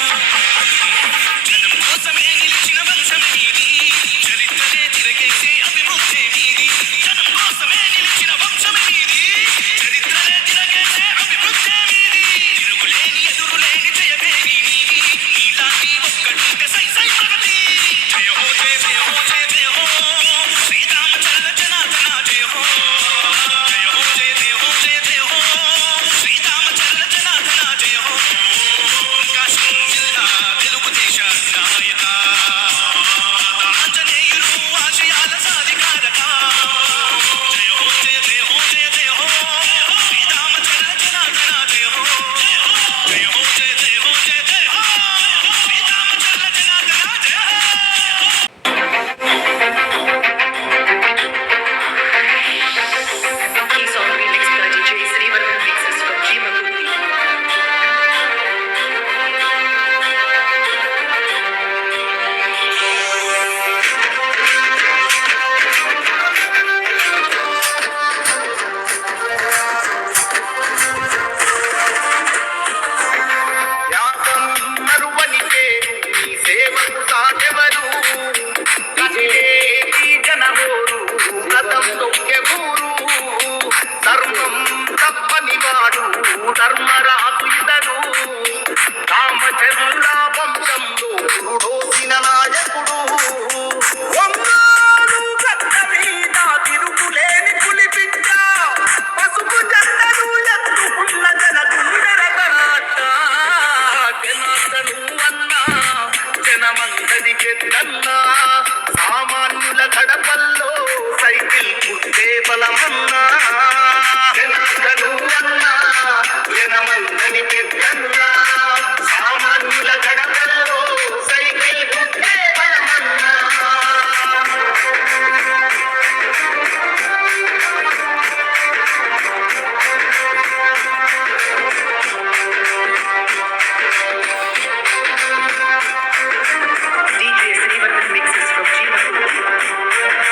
జనం కోసమే నిలిచిన వంశమే నీది చరిత్రనే తిరగేసే అభివృద్ధి నీది జనం కోసమే నిలిచిన వంశమే నీది చరిత్రనే తిరగేసే అభివృద్ధి నీది తిరుగులేని ఎదురులేని జయభేరి నీది నీలాంటి ఒక్కడుంటే సై సై ప్రగతి జయ హో జయ జయ హో జయ జయ హో శ్రీరామచంద్ర జనార్దన జయ హో జయ హో జయ జయ హో జయ జయ హో శ్రీరామచంద్ర జనార్దన జయ హో ప్రకాశం జిల్లా తెలుగుదేశ నాయక ఆంజనేయులు ఆశయాల సాధికారక జయ హో జయ జయ హో జయ జయ హో శ్రీరామచంద్ర జనార్దన జయ హో జయ హో జయ జయ హో జయ జయ హో శ్రీరామచంద్ర జనార్దన జయ హో యాతం మరువని పేరు నీ సేవకు సాటెవరు ఇదే ఈ జనమోరు గతం తొక్కెవూరు ధర్మం తప్పని వాడు ధర్మరాజు ఇతడు రామచంద్ర వంశంలో పురుడోసిన నాయకుడు వంగారు గట్ట మీద తిరుగులేని పులిబిడ్డ పసుపు జెండలు ఎత్తుకున్న జన గుండెరగరాట జనార్దను అన్నా జనమందరి పెద్దన్నా సామాన్యుల గడపల్లో సైకిల్ పుట్టే బలమన్నా జనార్దను అన్నా జనమందరి పెద్దన్నా సామాన్యుల గడపల్లో సైకిల్ పుట్టే బలమన్నా DJ Srivarman mixes from Chimapur.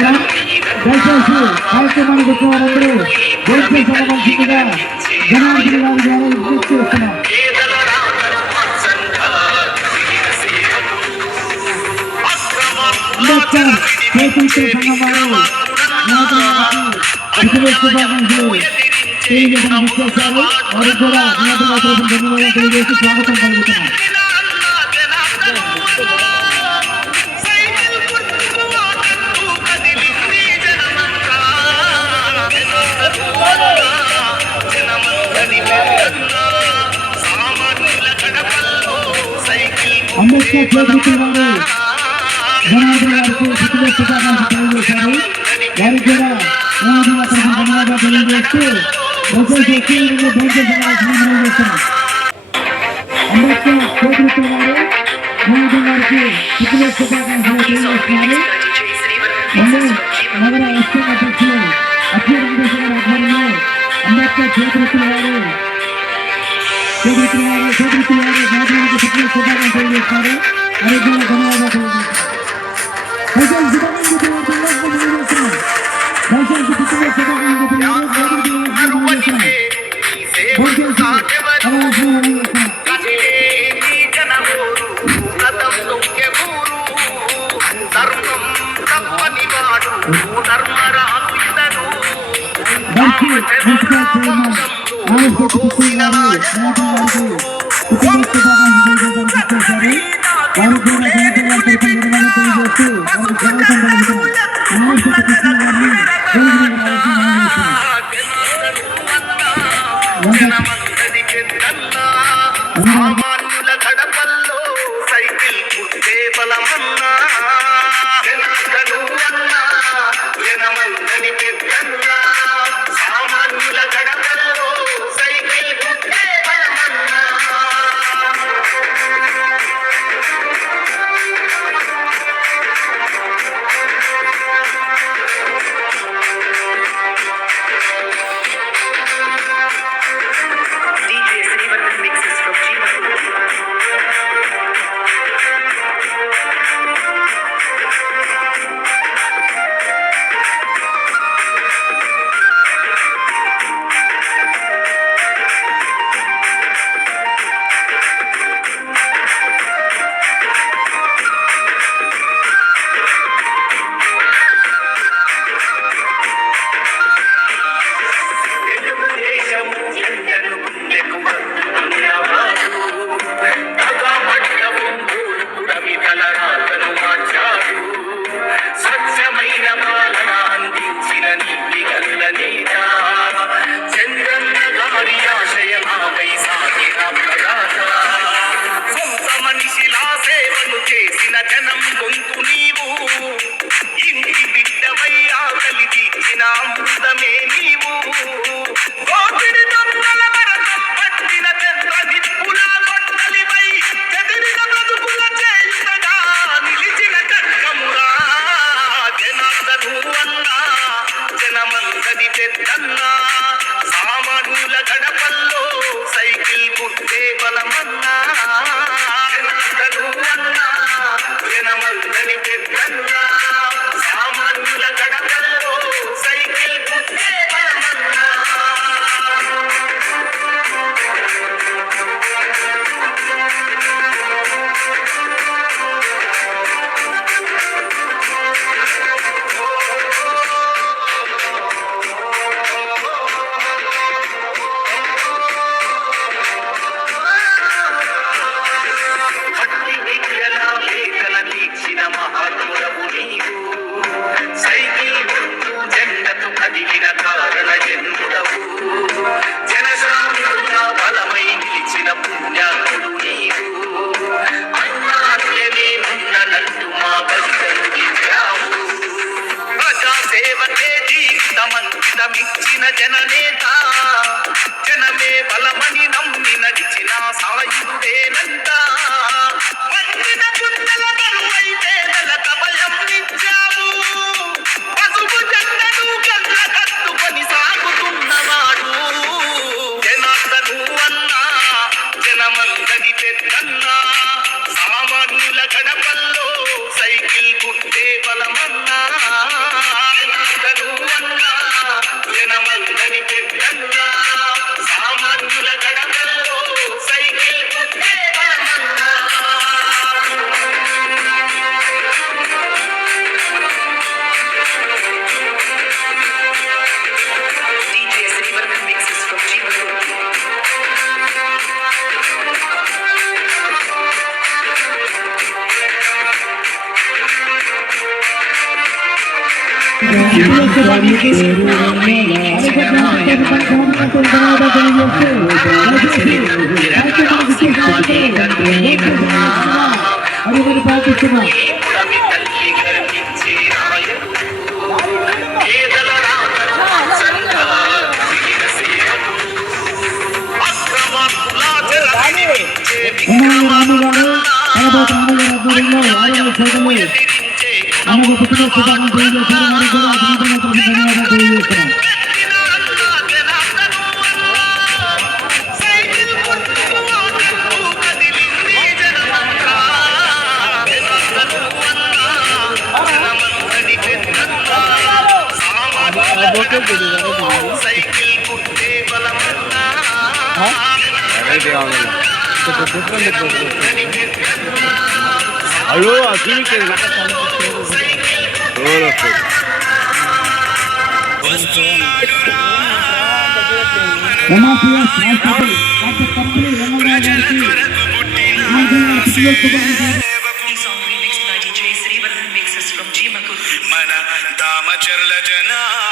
Program. దయచేసి కార్యక్రమానికి వచ్చిన వారందరూ దయచేసి వెళ్ళవలసిందిగా జనార్దన్ గారి ద్వారా విజ్ఞప్తి చేస్తున్నాం. అంబేద్కర్ చేతులతో సంఘం వారు శుభాకాంక్షలు తెలియజేయడానికి ఇచ్చేశారు. వారికి కూడా ధన్యవాదాలు తెలియజేసి స్వాగతం పలుకుతున్నాం. అంబేద్కర్ చేతులతో వారు జనార్దన్ గారికి శుభాకాంక్షలు తెలియజేశారు. వారికి కూడా ధన్యవాదాలు తెలియజేస్తూ అంబేద్కర్ చేతులతో వారు జనార్దన్ గారికి శుభాకాంక్షలు తెలియజేస్తున్నారు. నగర ఎస్టీ అధ్యక్షులు అఖిల వెంకటేశ్వర ఆధ్వర్యంలో అంబేద్కర్ చేతులతో వారు జనార్దన్కి శుభాకాంక్షలు తెలియజేస్తారు. వారికి కూడా ధన్యవాదాలు తెలియజేస్తారు. సామాన్యుల గడపల్లో సైకిల్ గుర్తే బలమన్నా జనార్దను అన్నా జనమందని పెద్దన్నా సామాన్యుల గడపల్లో సైకిల్ గుర్తే బలమన్నా సామాన్యుల గడపల్లో సైకిల్ గుర్తే బలమన్నా జనమందని పెద్దన్నా సామాన్యుల గడపల్లో సైకిల్ గుర్తే బలమన్నా మహాత్ముడవు నీవు సైకిల్ గుర్తు జెండకు కదిలిన కారణ జన్ముడవు జనసాముగా బలమై నిలిచిన పుణ్యాత్ముడు నీవు అన్నారులే ఉన్నట్టు మా బలితను దివ్యావు ప్రజాసేవకే జీవితమంకితమిచ్చిన జననేత జనమే బలమని నమ్మి నడిచిన సాయుడేనంట మంచిన గుండెల బరువైతే కభయం నిచ్చావు పసుపు జెండను కళ్ళ కట్టుకొని సాగుతున్నవాడు జనార్దను అన్నా జనమందరి పెద్దన్నా సామాన్యుల గడపల్లో సైకిల్ గుర్తే బలమన్నా అది పాటిస్తున్నా రాము గారు కలబోత ఆధ్వర్యంలో ఆరోగ్య సేవలు ఆమెకు పుట్టిన శుభాకాంక్షలు తెలియజేశారు. వారికి కూడా ధన్యవాదాలు తెలియజేస్తున్నాం. అయ్యో అసలు మన దామచర్ల జనార్దనుడు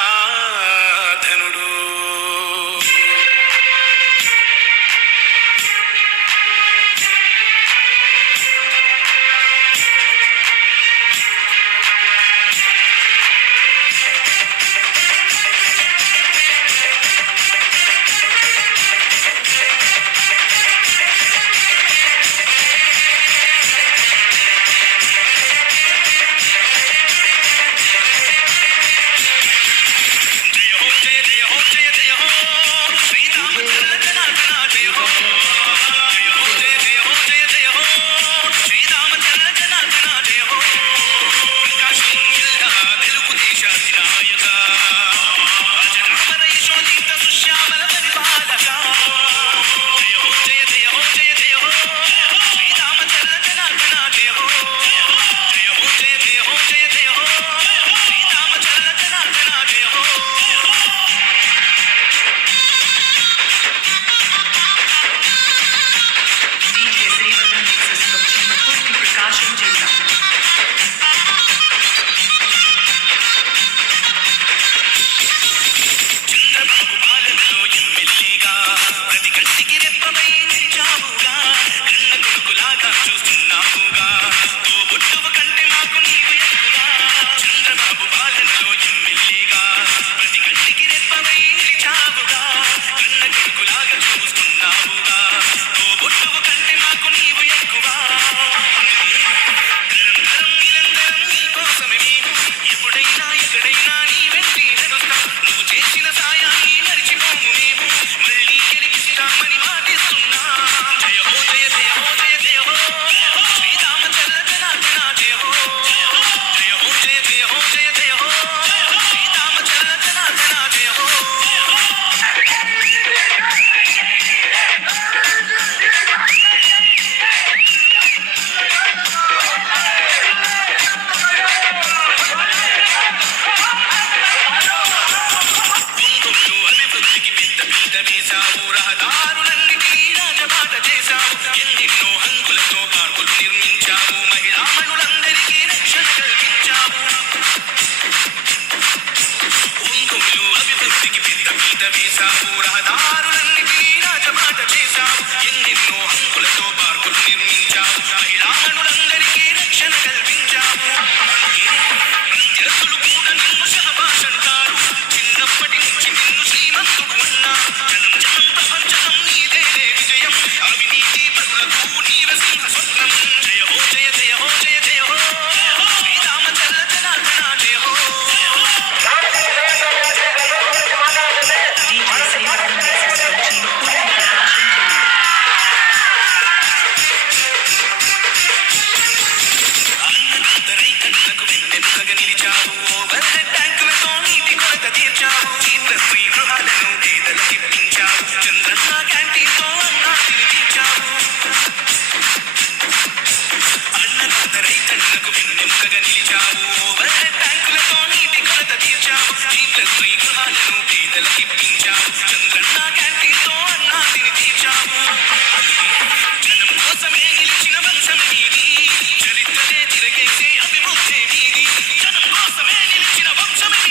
చరిత్రనే తిరగేసే అభివృద్ధి నీది జనం కోసమే నిలిచిన వంశమే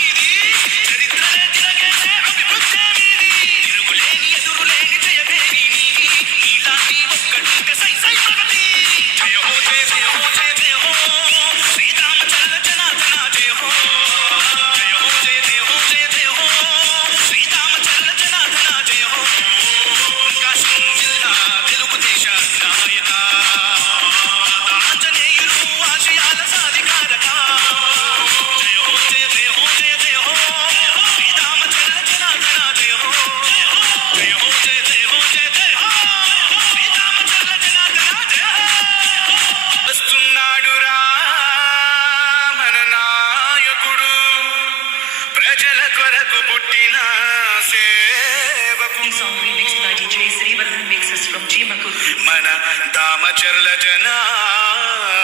దామచర్ల జనార్దనుడు.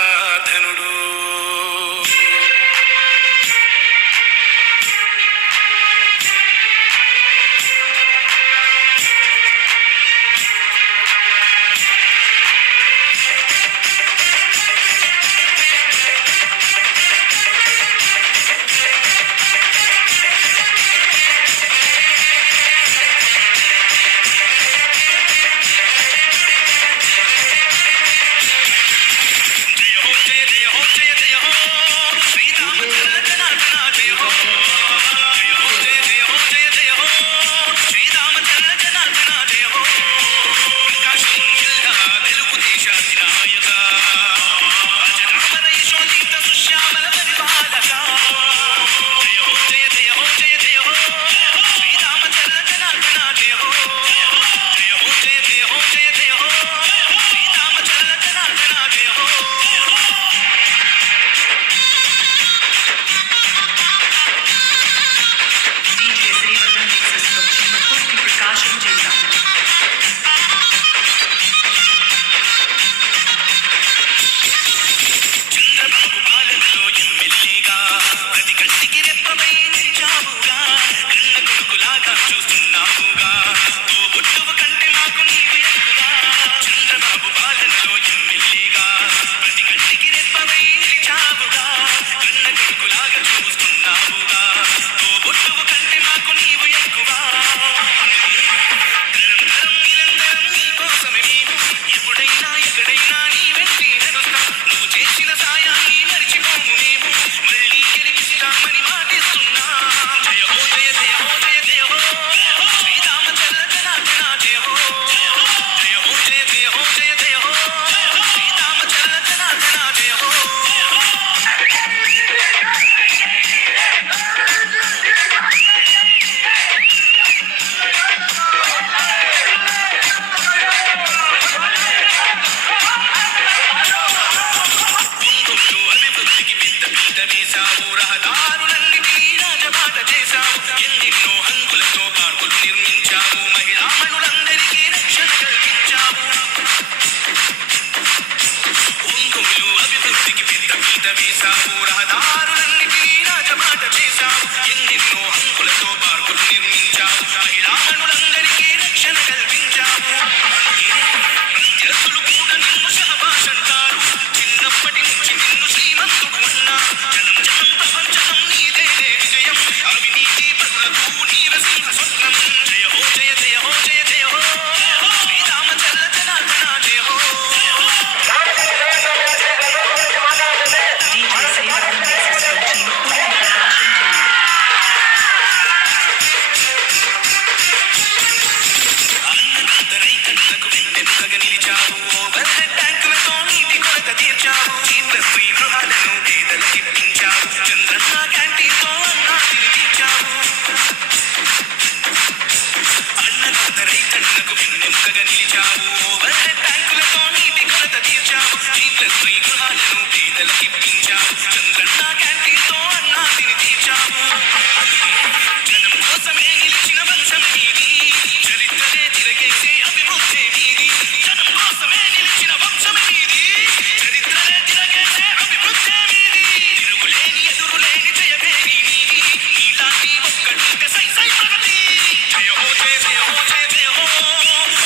జయ హో జయ హో జయ హో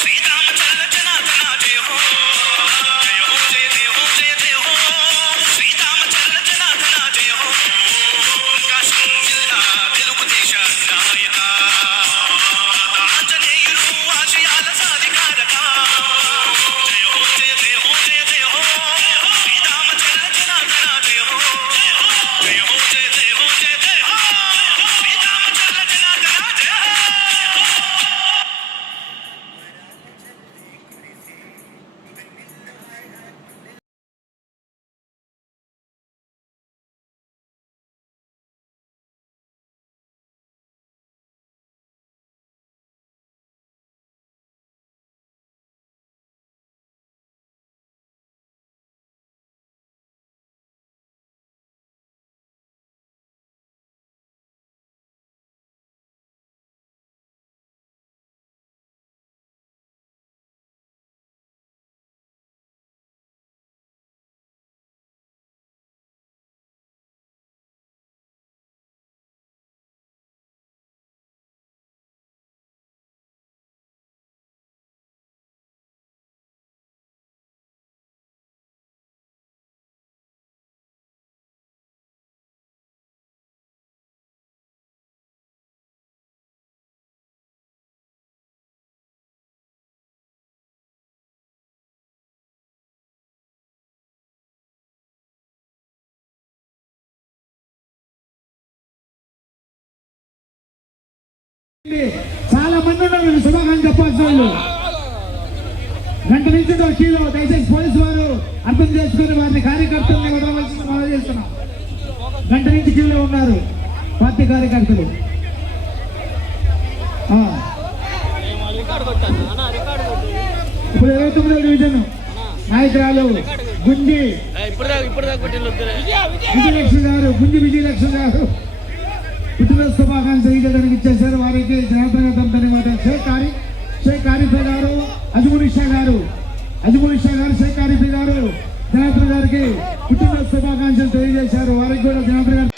శ్రీరామచంద్ర చాలా మంది ఉన్నారు శుభాకాంక్షలు చెప్పాల్సిన వాళ్ళు. గంట నుంచి క్యూలో దయచేసి పోలీసు వారు అర్థం చేసుకుని వారిని కార్యకర్తల్ని వదలవలసింది మనం చేస్తున్నాం. గంట నుంచి క్యూలో ఉన్నారు పార్టీ కార్యకర్తలు. ఇప్పుడు 29వ డివిజన్ నాయకురాలు గుంజి విజయలక్ష్మి గారు పుట్టినరోజు శుభాకాంక్షలు తెలియజేయడానికి ఇచ్చేశారు. వారికి జనార్దన్ ధన్యవాదాలు. షేక్ ఆరిఫే గారు, అజ్ముల్ ఇషా గారు, షేక్ ఆరిఫే గారు జనార్దన్ గారికి పుట్టినరోజు శుభాకాంక్షలు తెలియజేశారు. వారికి కూడా జనార్దన్ గారు